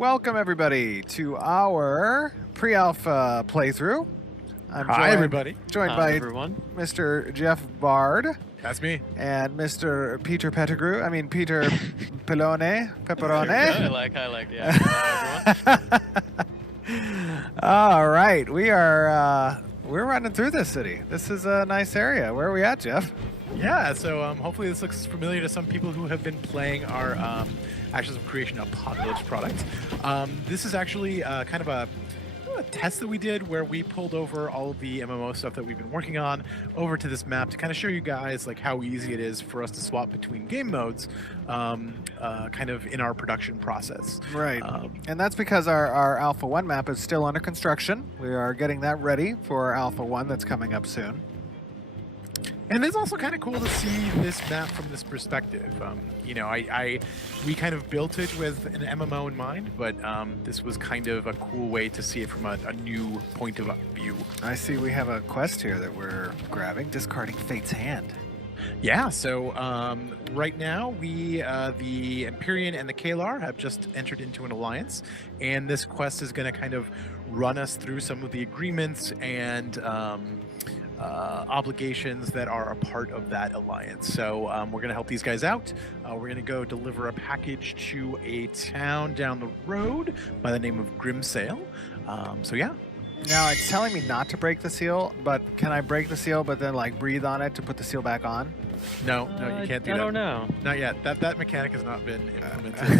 Welcome everybody to our pre-alpha playthrough. Hi everybody. Joined Hi, by everyone. Mr. Jeff Bard That's me. and Mr. Peter Pettigrew. I mean Peter Pepperone. I like, yeah. Hi, everyone. All right, we're running through this city. This is a nice area. Where are we at, Jeff? Yeah, so hopefully this looks familiar to some people who have been playing our Ashes of Creation Apocalypse product. This is actually kind of a test that we did where we pulled over all of the MMO stuff that we've been working on over to this map to kind of show you guys like how easy it is for us to swap between game modes kind of in our production process. Right. And that's because our Alpha 1 map is still under construction. We are getting that ready for Alpha 1 that's coming up soon. And it's also kind of cool to see this map from this perspective. You know, we kind of built it with an MMO in mind, but this was kind of a cool way to see it from a new point of view. I see we have a quest here that we're grabbing, discarding Fate's Hand. Yeah, so right now we, the Empyrean and the Kalar have just entered into an alliance, and this quest is going to kind of run us through some of the agreements and obligations that are a part of that alliance. So we're going to help these guys out. We're going to go deliver a package to a town down the road by the name of Grimsale. So yeah. Now, it's telling me not to break the seal, but can I break the seal but then like breathe on it to put the seal back on? No, you can't do that. I don't know. Not yet. That mechanic has not been implemented.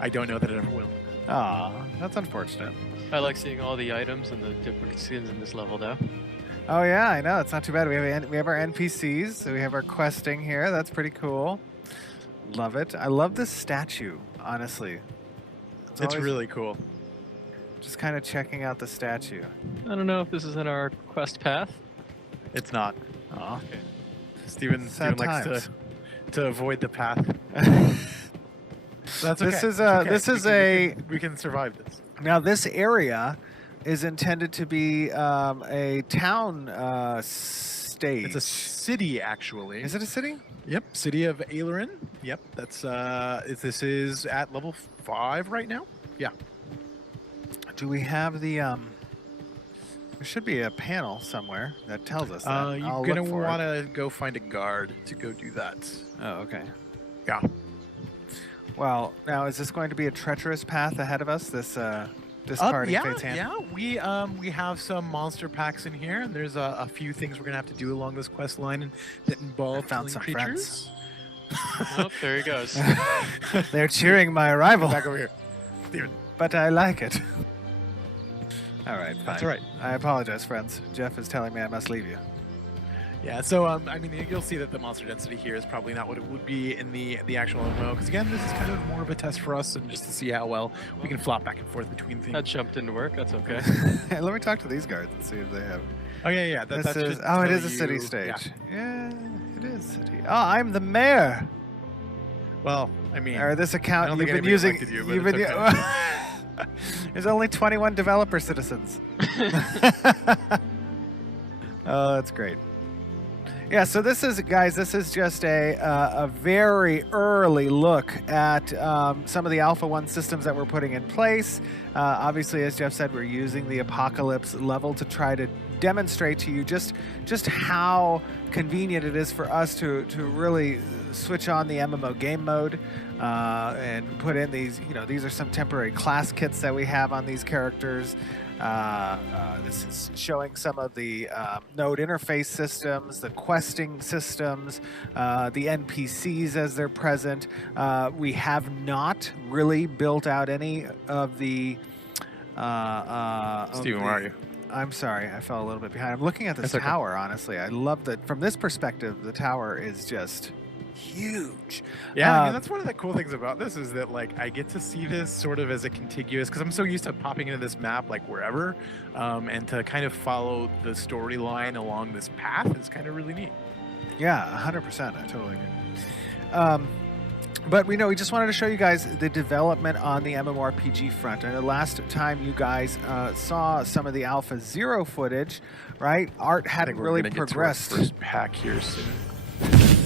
I don't know that it ever will. Aw, that's unfortunate. I like seeing all the items and the different skins in this level, though. Oh yeah, I know. It's not too bad. We have our NPCs, so we have our questing here. That's pretty cool. Love it. I love this statue, honestly. It's always really cool. just kind of checking out the statue. I don't know if this is in our quest path. It's not. Aw. Okay. Steven Sad likes times. to avoid the path. So that's okay. This is we can survive this. Now this area is intended to be a town stage. It's a city, actually. Is it a city? Yep, city of Aileron. Yep, that's this is at level 5 right now. Yeah. Do we have the there should be a panel somewhere that tells us that. You're gonna want to go find a guard to go do that. Oh, okay. Yeah. Well, now is this going to be a treacherous path ahead of us? This discarding Fate's Hand? Yeah. We have some monster packs in here, and there's a few things we're gonna have to do along this quest line that involve found killing some creatures. Oh, there he goes. They're cheering my arrival, Back over here, Steven. but I like it. All right, fine. That's all right. I apologize, friends. Jeff is telling me I must leave you. Yeah, so I mean, you'll see that the monster density here is probably not what it would be in the actual MMO, because again, this is kind of more of a test for us and just to see how well we can flop back and forth between things. That jumped into work. That's okay. Let me talk to these guards and see if they have. Oh yeah. This That's is, just oh, it tell is a city you- stage. yeah. Yeah, it is city. Oh, I'm the mayor. Well, I mean, Or this I account don't you've think been anybody using. elected you, but You've it's been. okay. There's only 21 developer citizens. Oh, that's great. Yeah, so this is, guys, this is just a very early look at some of the Alpha 1 systems that we're putting in place. Obviously, as Jeff said, we're using the Apocalypse level to try to demonstrate to you just how convenient it is for us to really switch on the MMO game mode and put in these, these are some temporary class kits that we have on these characters. This is showing some of the node interface systems, the questing systems, the NPCs as they're present. We have not really built out any of the... Steven, where are you? I'm sorry, I fell a little bit behind. I'm looking at this That's okay. tower, honestly. I love that. From this perspective, the tower is just huge. Yeah, I mean, that's one of the cool things about this is that like I get to see this sort of as a contiguous, because I'm so used to popping into this map like wherever, and to kind of follow the storyline along this path is kind of really neat. Yeah, 100%. I totally agree. But we just wanted to show you guys the development on the MMORPG front. I know last time you guys saw some of the Alpha 0 footage, right? Art hadn't really progressed. First pack here soon.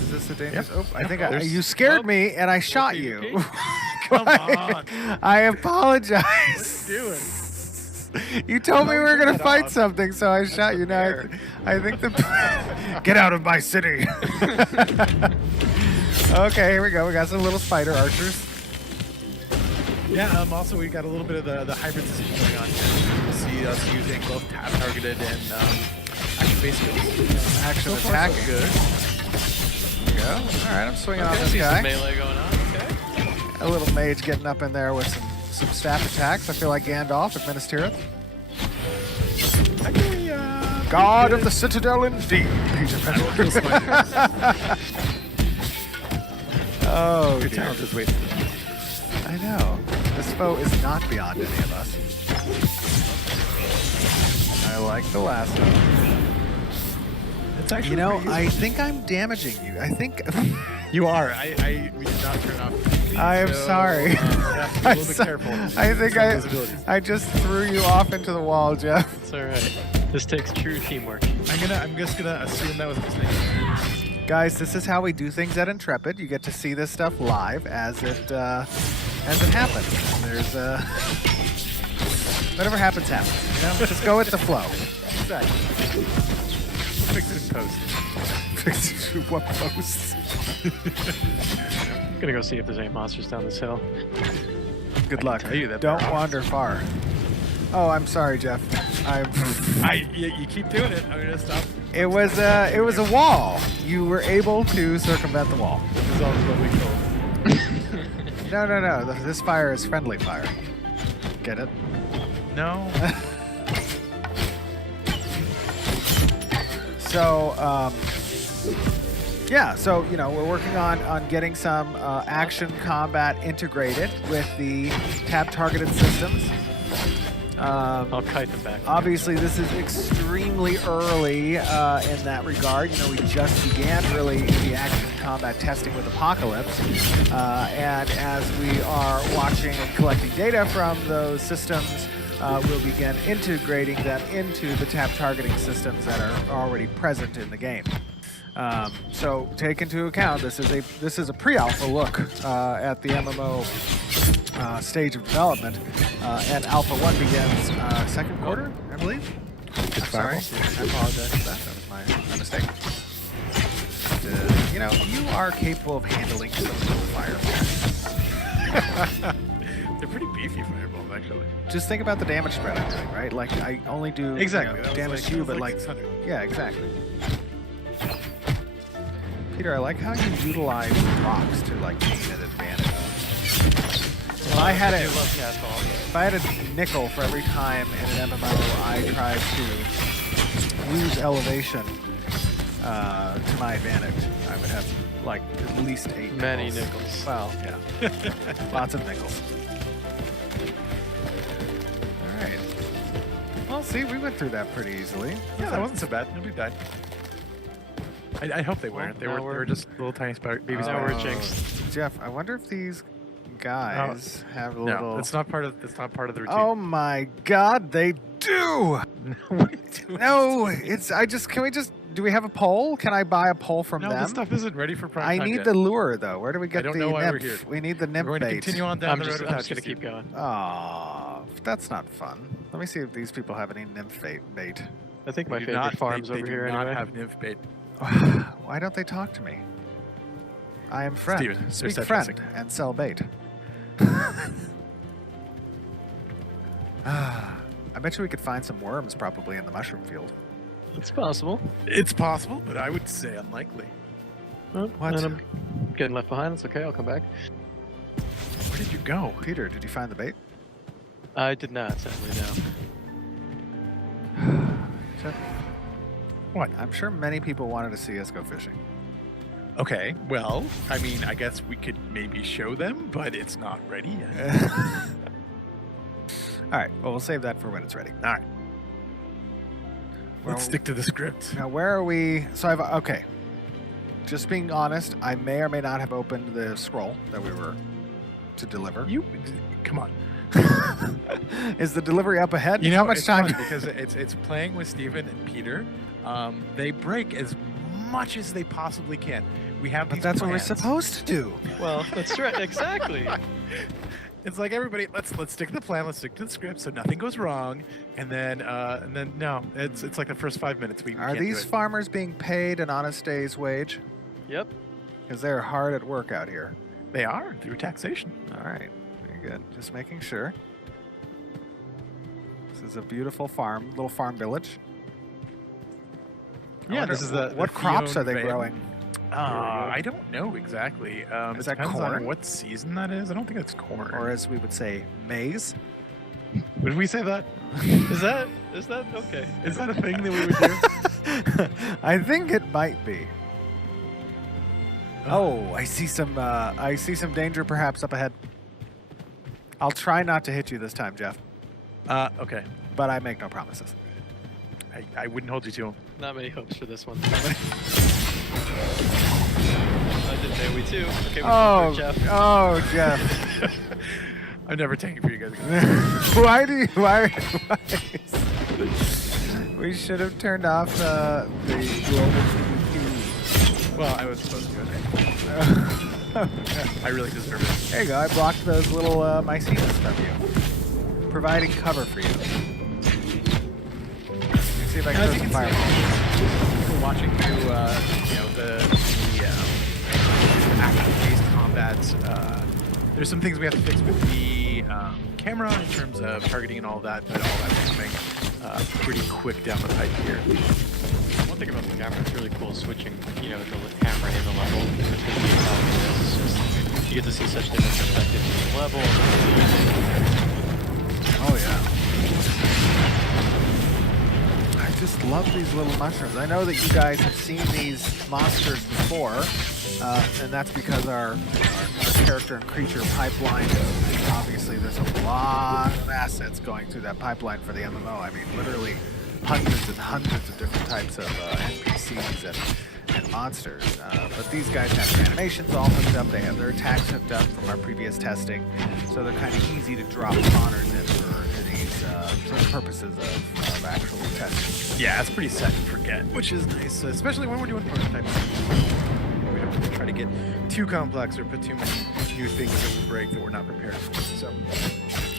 Is this a dangerous? Yep. Oh, I Yep. think There's- you scared oh. me and I shot Okay, you. okay. Come on. I apologize. What are you doing? You told me we How were would you gonna get fight off? something, so I shot you. Now fair. I think the get out of my city. Okay, here we go. We got some little spider archers. Yeah, also we got a little bit of the hybrid system going on here. You'll see us using both tab targeted and action-based skills. Action So far, so attacking. good. There we go. All right, I'm swinging on Okay, I this see some guy. melee going on. Okay. A little mage getting up in there with some staff attacks. I feel like Gandalf at Minas Tirith. Actually, God of the Citadel indeed, Peter kill Pan. spiders. Oh, Your dear. talent is wasted. I know. This foe is not beyond any of us. I like the lasso. It's actually You know, pretty I useful. think I'm damaging you. I think You are. We did not turn off. I am so, sorry. yeah, be a little bit careful. I think Some visibility. I just threw you off into the wall, Jeff. It's all right. This takes true teamwork. I'm just gonna assume that was a mistake. Guys, this is how we do things at Intrepid. You get to see this stuff live as it happens. There's whatever happens, happens. You know, just go with the flow. Exactly. Fix it in post. What posts? I'm gonna go see if there's any monsters down this hill. Good luck. tell you that Don't there are. wander far. Oh, I'm sorry, Jeff. You keep doing it. I'm gonna stop. It was a wall. You were able to circumvent the wall. This is all what we told. No. This fire is friendly fire. Get it? No. So, yeah. So you know, we're working on getting some action combat integrated with the tab targeted systems. I'll kite them back. Obviously, this is extremely early in that regard. You know, we just began really the action combat testing with Apocalypse, and as we are watching and collecting data from those systems, we'll begin integrating them into the tab targeting systems that are already present in the game. So take into account this is a pre-alpha look at the MMO stage of development, and Alpha 1 begins second quarter, I believe. I'm sorry. I apologize for that. That was my mistake. You know, you are capable of handling some fireballs. They're pretty beefy fireballs, actually. Just think about the damage spread I'm doing, right? Like, I only do Exactly. you know, That was damage like- to you, that was but like like 600. yeah, exactly. Peter, I like how you utilize rocks to like gain an advantage. If I had I a do love castball. if I had a nickel for every time in an MMO I tried to use elevation to my advantage, I would have like at least 8 Many nickels. nickels. Well, yeah, lots of nickels. All right. Well, see, we went through that pretty easily. Yeah, that wasn't so bad. Nobody died. I hope they weren't. They now were we're- just little tiny baby Now we're spiders. jinxed. Jeff, I wonder if these guys have a little. No, that's not part of the routine. Oh my God, they do. What are you doing? No, it's. Can we just? Do we have a pole? Can I buy a pole from No, them? this stuff isn't ready for prime I time need yet. the lure though. Where do we get don't the know why we're nymph? here. We need the nymph We're going to bait. continue on down I'm the just road gonna without keep you. going. Aw, that's not fun. Let me see if these people have any nymph bait. I think my They do favorite not- farm's they over do here not anyway. have nymph bait. Why don't they talk to me? I am friend. Steven, they're Speak set friend dressing. and sell bait. I bet you we could find some worms probably in the mushroom field. It's possible. It's possible, but I would say unlikely. Oh, What? and I'm getting left behind. It's okay. I'll come back. Where did you go? Peter, did you find the bait? I did not, sadly, no. Jeff, What? I'm sure many people wanted to see us go fishing. Okay, well, I mean, I guess we could maybe show them, but it's not ready yet. All right. Well, we'll save that for when it's ready. All right. Well, Let's stick to the script. Now, where are we? So I've okay. Just being honest, I may or may not have opened the scroll that we were to deliver. You, come on. Is the delivery up ahead? You know how much it's time? fun because it's playing with Steven and Peter. They break as much as they possibly can. We have But these that's what we're plans. supposed to do. Well, that's right. Exactly. It's like everybody, let's stick to the plan, let's stick to the script, so nothing goes wrong. And then no, it's like the first 5 minutes we Are can't do these it. farmers being paid an honest day's wage? Yep. Because they're hard at work out here. They are through taxation. All right, very good. Just making sure. This is a beautiful farm, little farm village. I Yeah, wonder this is the what crops Fiona are they van. growing? I don't know exactly. It Is that depends corn? on what season that is. I don't think it's corn. Or as we would say, maize? Would we say that? Is that okay? Is that a thing that we would do? I think it might be. Oh, I see some danger perhaps up ahead. I'll try not to hit you this time, Jeff, Okay. but I make no promises. I wouldn't hold you to him. Not many hopes for this one. I did AoE too. Okay, we Oh, Jeff. oh, Jeff. I'm never taking for you guys. Why? We should have turned off the global PvP. Well, I was supposed to. I really deserve it. There you go. I blocked those little mycenas from you, providing cover for you. Let me see if I can As throw you some can see, fireballs. people watching through, the action-based combat. There's some things we have to fix with the camera in terms of targeting and all that, but all that's coming pretty quick down the pipe here. One thing about the camera, it's really cool switching, the camera in the level between the APOC and this. It's just, you get to see such different perspectives in the level. Oh yeah. I just love these little mushrooms. I know that you guys have seen these monsters before, and that's because our character and creature pipeline is obviously there's a lot of assets going through that pipeline for the MMO. I mean, literally hundreds and hundreds of different types of NPCs and monsters. But these guys have their animations all hooked up. They have their attacks hooked up from our previous testing, so they're kind of easy to drop spawners in for these for the purposes of actual testing. Yeah, it's pretty set and forget, which is nice, especially when we're doing prototypes. We don't have to try to get too complex or put too many new things that will break that we're not prepared for. So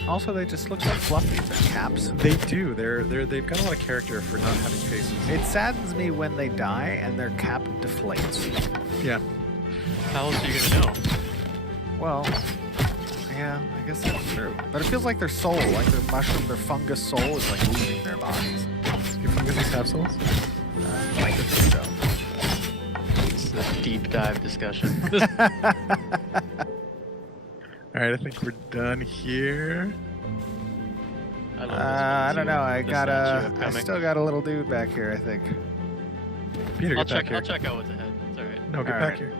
Also, they just look so fluffy. Their caps. they do. They've got a lot of character for not having faces. It saddens me when they die and their cap deflates. Yeah. How else are you gonna know? Well, yeah, I guess that's true. But it feels like their soul, like their mushroom, their fungus soul is like leaving their bodies. You funguses have souls? I like to think so. It's a deep dive discussion. All right, I think we're done here. I I don't know. I still got a little dude back here, I think. Peter, I'll get back here. I'll check out what's ahead. It's alright. No, get All back right. here.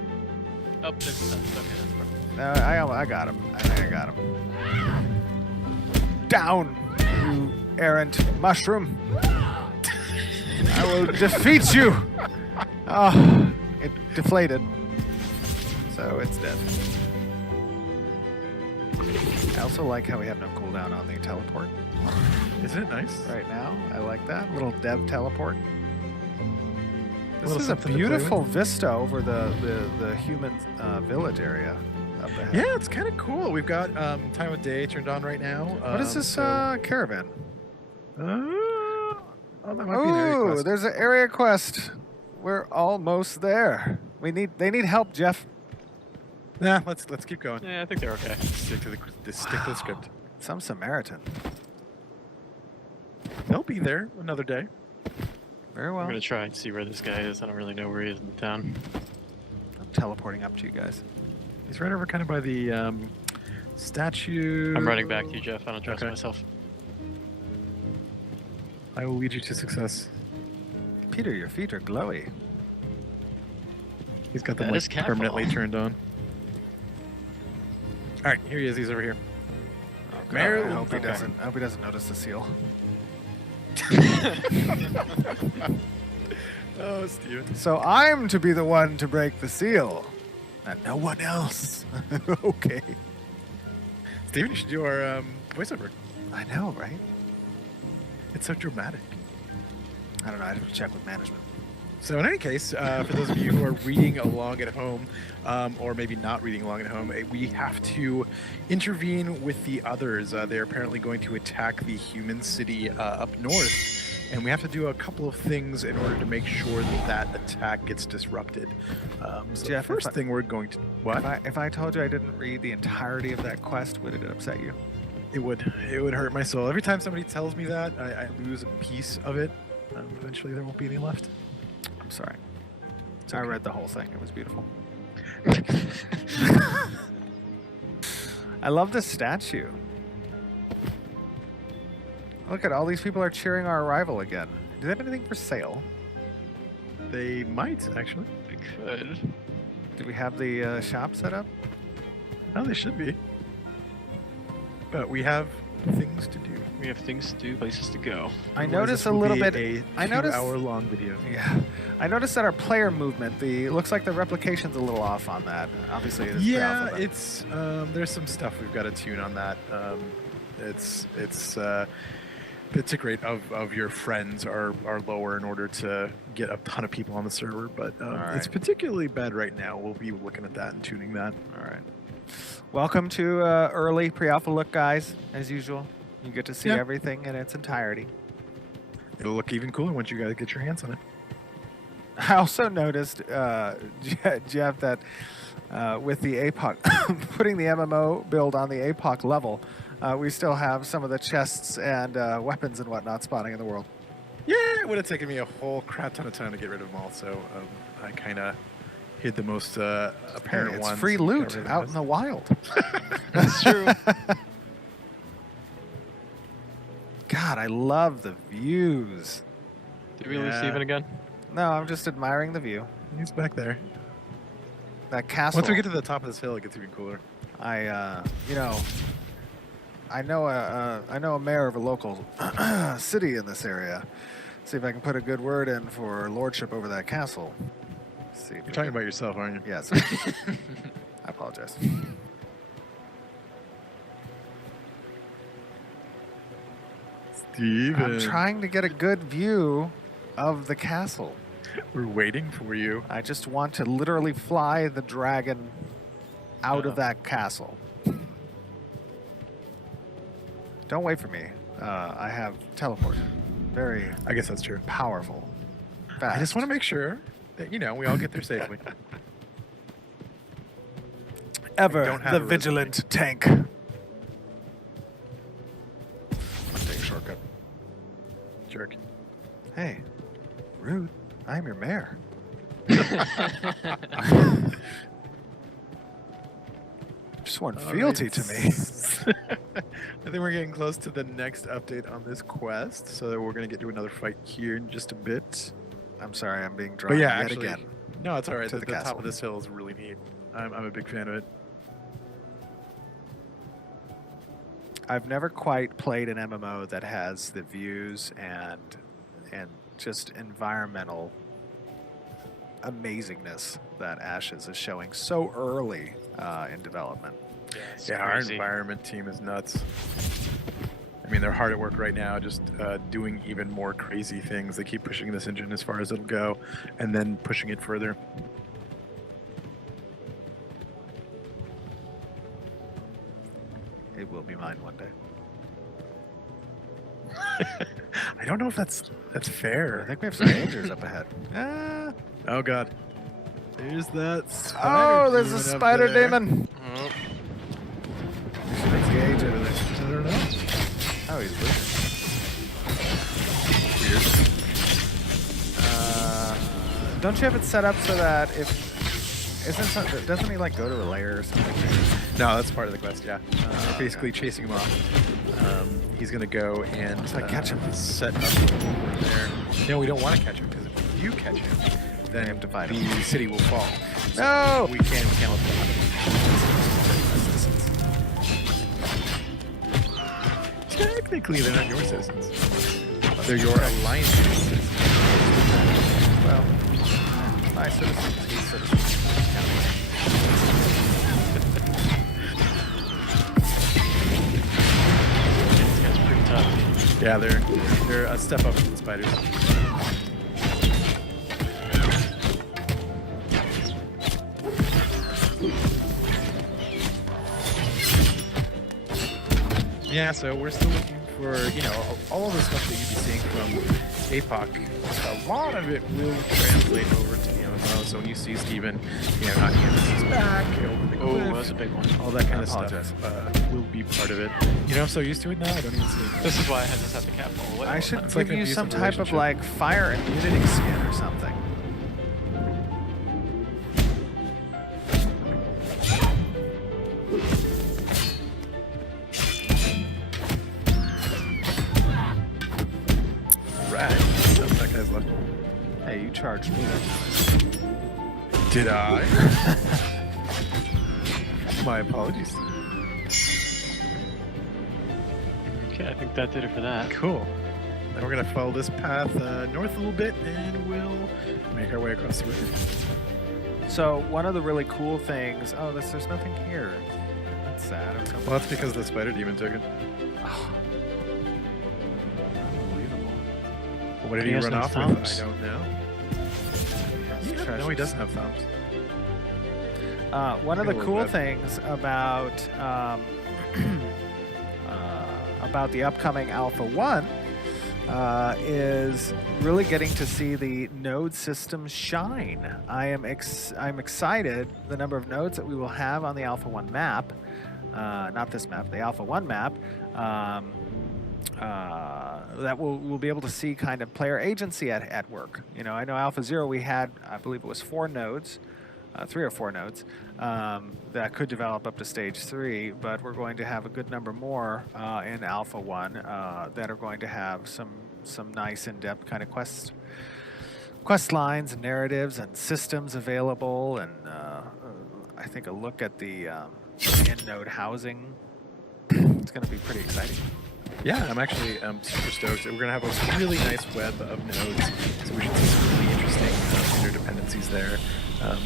Oh, there's okay, that's perfect. No, I got him. I think I got him. Down, you errant mushroom. I will defeat you. Oh, it deflated. So it's dead. I also like how we have no cooldown on the teleport Isn't it nice? right now. I like that. Little dev teleport. This Little is a something to play beautiful with. vista over the human village area up ahead. Yeah, it's kind of cool. We've got time of day turned on right now. What is this caravan? Oh, that might be an area Oh, quest. there's an area quest. We're almost there. They need help, Jeff. Nah, let's keep going. Yeah, I think they're okay. Stick to the script. Some Samaritan. They'll be there another day. Very I'm well. gonna try and see where this guy is. I don't really know where he is in town. I'm teleporting up to you guys. He's right over kind of by the statue. I'm running back to you, Jeff. I don't trust Okay. myself. I will lead you to success. Peter, your feet are glowy. He's got them That like is cat permanently ball. turned on. All right, here he is. He's over here. Oh, God, Marilyn- I hope he okay. doesn't. I hope he doesn't notice the seal. Oh, Steven. So I'm to be the one to break the seal, and no one else. Okay. Steven, you should do our voiceover. I know, right? It's so dramatic. I don't know. I have to check with management. So in any case, for those of you who are reading along at home, or maybe not reading along at home, we have to intervene with the others. They're apparently going to attack the human city up north, and we have to do a couple of things in order to make sure that that attack gets disrupted. So Jeff, the first thing we're going to... What? If I told you I didn't read the entirety of that quest, would it upset you? It would hurt my soul. Every time somebody tells me that, I lose a piece of it. Eventually there won't be any left. I'm sorry. It's I okay. read the whole thing. It was beautiful. I love this statue. Look at all these people are cheering our arrival again. Do they have anything for sale? They might, actually. They could. Do we have the shop set up? Oh, they should be. But we have things to do. We have things to do, places to go. I Otherwise, noticed this a will little be bit. A I noticed. 2-hour-long video. Yeah, I noticed that our player movement. Looks like the replication's a little off on that. Obviously, it's Yeah, pre-alpha, but- it's there's some stuff we've got to tune on that. It's the tick rate of your friends are lower in order to get a ton of people on the server, but Alright. it's particularly bad right now. We'll be looking at that and tuning that. All right. Welcome to early pre-alpha look, guys. As usual, you get to see Yeah. everything in its entirety. It'll look even cooler once you guys get your hands on it. I also noticed, Jeff, that with the APOC, putting the MMO build on the APOC level, we still have some of the chests and weapons and whatnot spawning in the world. Yeah, it would have taken me a whole crap ton of time to get rid of them all, so I kind of hid the most apparent It's ones. free and got loot rid of out those. in the wild. That's true. God, I love the views. Did we lose Yeah. Steven again? No, I'm just admiring the view. He's back there. That castle. Once we get to the top of this hill, it gets even cooler. I know a mayor of a local city in this area. See if I can put a good word in for lordship over that castle. See if You're talking about yourself, aren't you? Yes. I apologize. Steven. I'm trying to get a good view of the castle. We're waiting for you. I just want to literally fly the dragon out of that castle. Don't wait for me. I have teleported. Very I guess that's true. powerful. I just want to make sure that, we all get there safely. ever don't have the a resume. vigilant tank. Take a shortcut. Jerk. Hey, rude. I'm your mayor. Sworn fealty to me. I think we're getting close to the next update on this quest, so we're going to get to another fight here in just a bit. I'm sorry, I'm being drawn But yeah, yet actually, again. no, it's all right. to The, the the top castle. of this hill is really neat. I'm a big fan of it. I've never quite played an MMO that has the views and just environmental amazingness that Ashes is showing so early in development. It's Yeah, our crazy. environment team is nuts. I mean, they're hard at work right now, just doing even more crazy things. They keep pushing this engine as far as it'll go, and then pushing it further. It will be mine one day. I don't know if that's I fair. think we have some dangers up ahead. Ah. Oh god. There's that spider Oh, there's a demon up spider there. demon. Oh, We should engage it. I don't know. Oh, he's weird. Don't you have it set up so that if doesn't he like go to a lair or something? No, that's part of the quest, yeah. We're basically chasing him off. He's gonna go and I catch him? set up over there. No, we don't want to catch him, because if you catch him, then have to fight the him. city will fall. No! We can't let that happen. Technically, they're not your citizens. They're your alliance citizens. Well, my citizens, he's citizens. these guys are pretty tough. Yeah, they're a step up from the spiders. Yeah, so we're still looking for, all of the stuff that you'd be seeing from APOC. A lot of it will translate over to the MMO. So when you see Steven, not his back, over the Oh, cliff, that's a big one. all that kind of Apologize. stuff will be part of it. I'm so used to it now, I don't even see it. This is why I had to set the cap all the way. I should It's give like an you some abusive type of relationship. like fire immunity skin or something. Right. That's that guy's left. Hey, you charged me. Did I? My apologies. Okay, I think that did it for that. Cool. Then we're gonna follow this path north a little bit, and we'll make our way across the river. So one of the really cool things. Oh, there's nothing here. That's sad. I was hoping- Well, that's because the spider demon took it. Oh. Unbelievable. What did He he has run no off thumbs. with? I don't know. Yes, No, he treasures. doesn't have thumbs. One of the Got a little cool bit. things about the upcoming Alpha 1 is really getting to see the node system shine. I'm excited the number of nodes that we will have on the Alpha 1 map, not this map, the Alpha 1 map, that we'll be able to see kind of player agency at work. I know Alpha 0 we had, I believe it was 4 nodes, 3 or 4 nodes that could develop up to stage 3, but we're going to have a good number more in Alpha 1 that are going to have some nice in-depth kind of quest lines and narratives and systems available, and I think a look at the in-node housing. It's going to be pretty exciting. Yeah, I'm actually super stoked. We're going to have a really nice web of nodes, so we should see some really interesting interdependencies there.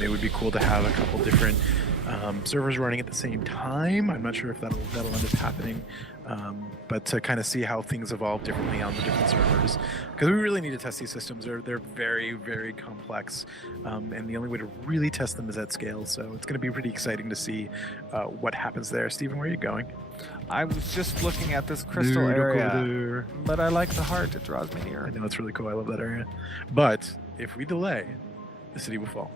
It would be cool to have a couple different servers running at the same time. I'm not sure if that'll end up happening, but to kind of see how things evolve differently on the different servers, because we really need to test these systems. They're very, very complex, and the only way to really test them is at scale. So it's going to be pretty exciting to see what happens there. Steven, where are you going? I was just looking at this crystal Dude, don't go area, there. but I like the heart. It draws me I near. know it's really cool. I love that area. But if we delay, the city will fall.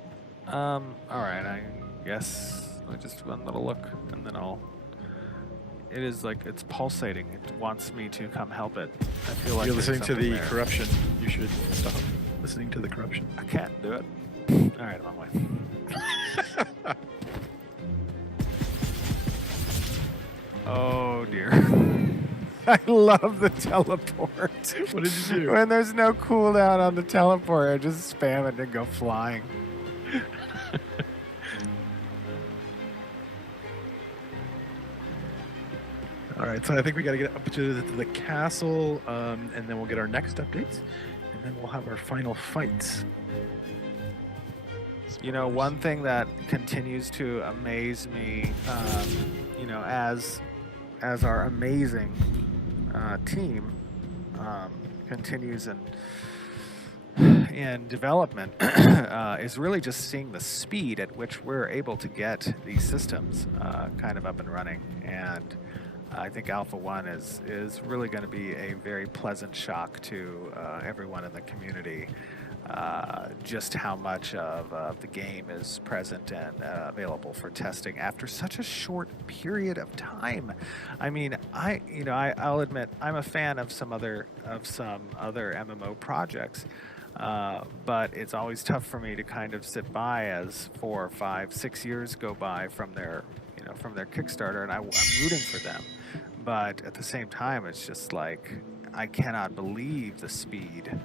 All right, I guess I just one little look, and then I'll. It is like it's pulsating. It wants me to come help it. I feel like You're there's listening to something the there. corruption. You should stop listening to the corruption. I can't do it. All right, I'm on my way. Oh dear. I love the teleport. What did you do? When there's no cooldown on the teleport, I just spam it and go flying. All right, so I think we got to get up to the castle, and then we'll get our next updates, and then we'll have our final fights. One thing that continues to amaze me, as our amazing team continues in development, is really just seeing the speed at which we're able to get these systems kind of up and running. And I think Alpha 1 is really going to be a very pleasant shock to everyone in the community. Just how much of the game is present and available for testing after such a short period of time. I mean, I'll admit I'm a fan of some other MMO projects, but it's always tough for me to kind of sit by as 4, 5, 6 years go by from their Kickstarter, and I'm rooting for them. But at the same time, it's just like I cannot believe the speed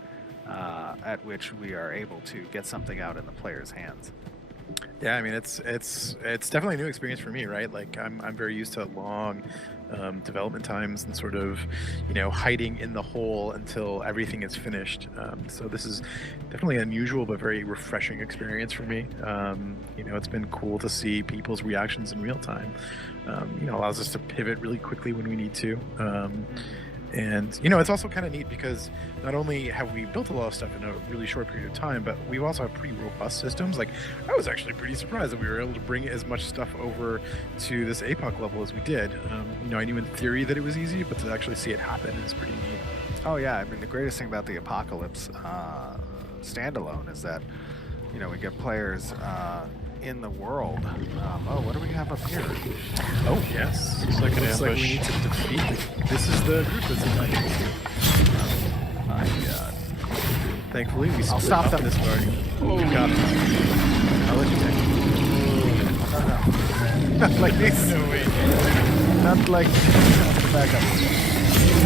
at which we are able to get something out in the player's hands. Yeah, I mean it's definitely a new experience for me, right? Like I'm very used to long development times and sort of hiding in the hole until everything is finished. So this is definitely an unusual but very refreshing experience for me. It's been cool to see people's reactions in real time. Allows us to pivot really quickly when we need to. And you know, it's also kind of neat because not only have we built a lot of stuff in a really short period of time, but we also have pretty robust systems. Like, I was actually pretty surprised that we were able to bring as much stuff over to this APOC level as we did. You know, I knew in theory that it was easy, but to actually see it happen is pretty neat. Oh yeah, I mean the greatest thing about the Apocalypse standalone is that, you know, we get players in the world. Oh, what do we have up here? Oh yes, It's like an looks like we ambush. need to defeat. This is the group that's invited. My God. Thankfully, we I'll split stop up them. this party. Oh, you got it. I'll let you take it. No, no. Not like this. No way. Not like back up.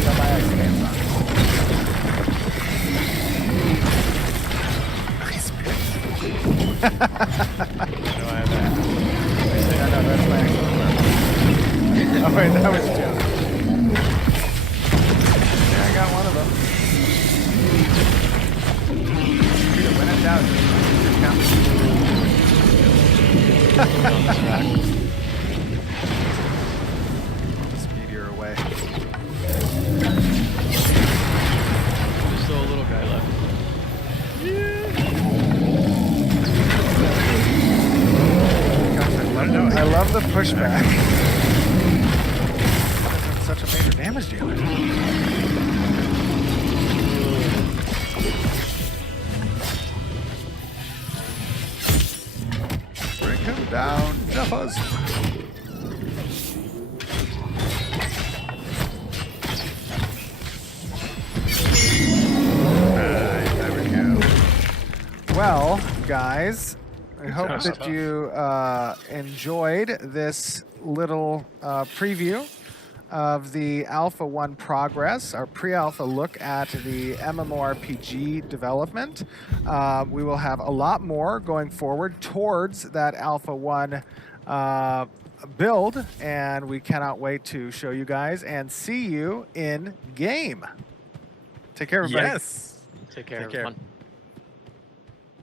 Got my ice pants on. Nice picks. No, I have that. No, no, that's my actual. Oh wait, that was a joke. Yeah, I got one of them. When in doubt, just count. This meteor away. There's still a little guy left. I love the pushback. Such a major damage dealer. Bring him down, Jeffers. There we go. Well, guys, I hope job. that you enjoyed this little preview of the Alpha 1 progress, our pre-alpha look at the MMORPG development. We will have a lot more going forward towards that Alpha 1 build, and we cannot wait to show you guys and see you in game. Take care, everybody. Yes. Take care, Take care. everyone.